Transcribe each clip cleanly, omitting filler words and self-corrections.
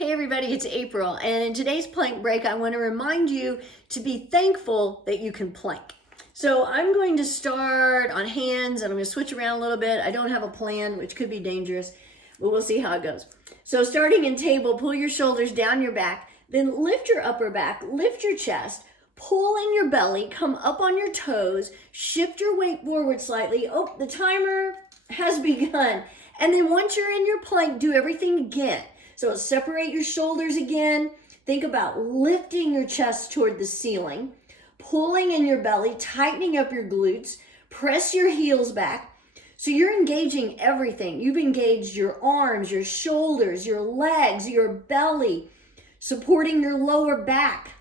Hey everybody, it's April, and in today's plank break, I want to remind you to be thankful that you can plank. So I'm going to start on hands, and I'm going to switch around a little bit. I don't have a plan, which could be dangerous, but we'll see how it goes. So starting in table, pull your shoulders down your back, then lift your upper back, lift your chest, pull in your belly, come up on your toes, shift your weight forward slightly. Oh, the timer has begun. And then once you're in your plank, do everything again. So separate your shoulders again. Think about lifting your chest toward the ceiling, pulling in your belly, tightening up your glutes, press your heels back. So you're engaging everything. You've engaged your arms, your shoulders, your legs, your belly, supporting your lower back.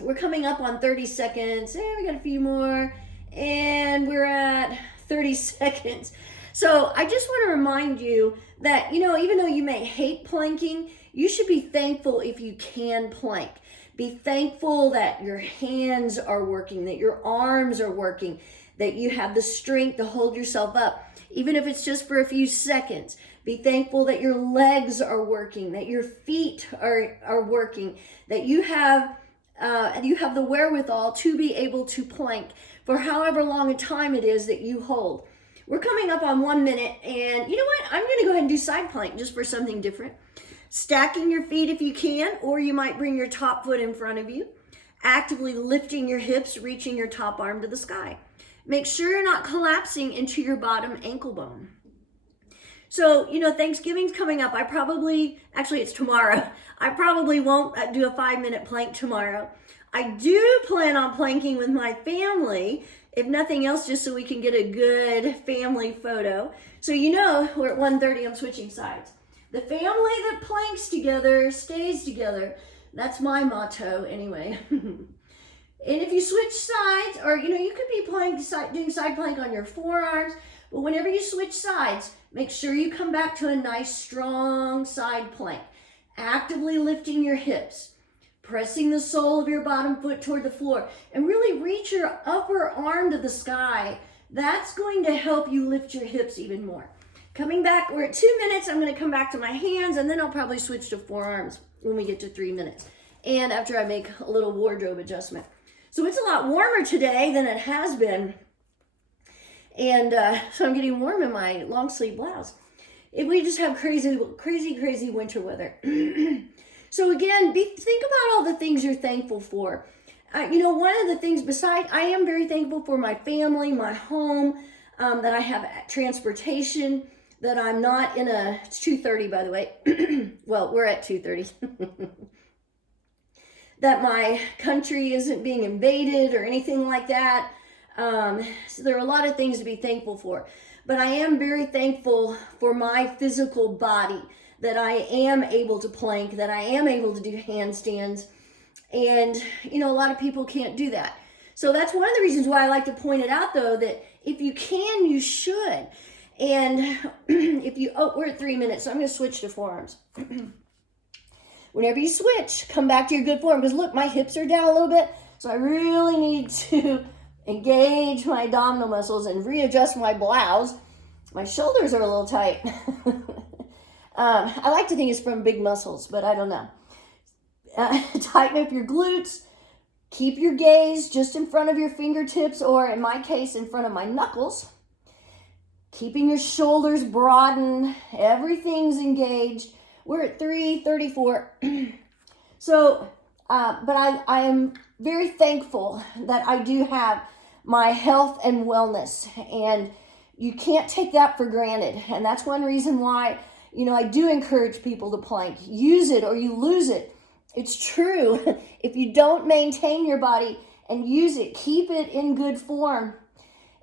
We're coming up on 30 seconds. We got a few more, and we're at 30 seconds. So I just want to remind you that, even though you may hate planking, you should be thankful if you can plank. Be thankful that your hands are working, that your arms are working, that you have the strength to hold yourself up, even if it's just for a few seconds. Be thankful that your legs are working, that your feet are working, that you have the wherewithal to be able to plank for however long a time it is that you hold. We're coming up on 1 minute, and you know what? I'm going to go ahead and do side plank just for something different. Stacking your feet if you can, or you might bring your top foot in front of you. Actively lifting your hips, reaching your top arm to the sky. Make sure you're not collapsing into your bottom ankle bone. So, Thanksgiving's coming up. It's tomorrow. I probably won't do a 5-minute plank tomorrow. I do plan on planking with my family, if nothing else, just so we can get a good family photo. So we're at 1:30, I'm switching sides. The family that planks together stays together. That's my motto anyway. And if you switch sides, or you could be doing side plank on your forearms, but whenever you switch sides, make sure you come back to a nice strong side plank. Actively lifting your hips, pressing the sole of your bottom foot toward the floor, and really reach your upper arm to the sky. That's going to help you lift your hips even more. Coming back, we're at 2 minutes. I'm going to come back to my hands, and then I'll probably switch to forearms when we get to 3 minutes, and after I make a little wardrobe adjustment. So it's a lot warmer today than it has been, and so I'm getting warm in my long sleeve blouse. We just have crazy winter weather. So again, think about all the things you're thankful for. One of the things I am very thankful for my family, my home, that I have transportation, that I'm not in it's 2:30 by the way. Well, we're at 2:30. That my country isn't being invaded or anything like that. So there are a lot of things to be thankful for. But I am very thankful for my physical body, that I am able to plank, that I am able to do handstands. And, a lot of people can't do that. So that's one of the reasons why I like to point it out, though, that if you can, you should. And we're at 3 minutes, so I'm going to switch to forearms. Whenever you switch, come back to your good form. Because look, my hips are down a little bit, so I really need to engage my abdominal muscles and readjust my blouse. My shoulders are a little tight. I like to think it's from big muscles, but I don't know. Tighten up your glutes. Keep your gaze just in front of your fingertips, or in my case, in front of my knuckles. Keeping your shoulders broadened. Everything's engaged. We're at 3:34. So, but I am very thankful that I do have my health and wellness, and you can't take that for granted. And that's one reason why, I do encourage people to plank. Use it or you lose it. It's true. If you don't maintain your body and use it, keep it in good form,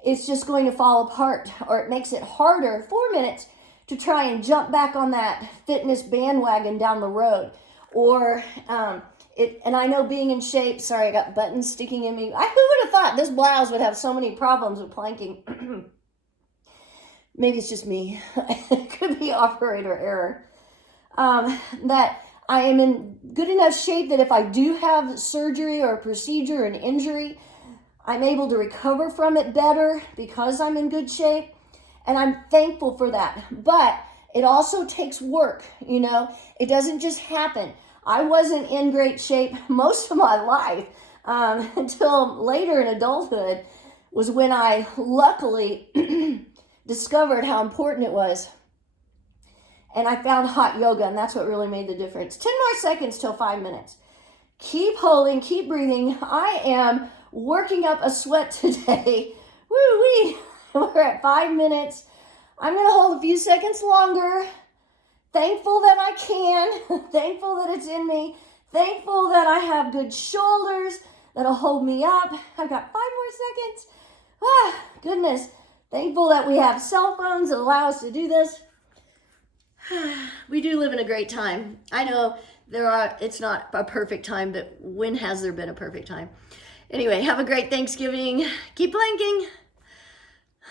it's just going to fall apart, or it makes it harder, 4 minutes, to try and jump back on that fitness bandwagon down the road. Or, and I know being in shape, sorry, I got buttons sticking in me. Who would have thought this blouse would have so many problems with planking? Maybe it's just me. It could be operator error. That I am in good enough shape that if I do have surgery or a procedure or an injury, I'm able to recover from it better because I'm in good shape. And I'm thankful for that. But It also takes work, you know. It doesn't just happen. I wasn't in great shape most of my life until later in adulthood was when I luckily discovered how important it was. And I found hot yoga, and that's what really made the difference. 10 more seconds till 5 minutes. Keep holding, keep breathing. I am working up a sweat today. Woo-wee. We're at 5 minutes. I'm going to hold a few seconds longer. Thankful that I can. Thankful that it's in me. Thankful that I have good shoulders that'll hold me up. I've got 5 more seconds. Ah, goodness. Thankful that we have cell phones that allow us to do this. We do live in a great time. I know it's not a perfect time, but when has there been a perfect time? Anyway, have a great Thanksgiving. Keep planking.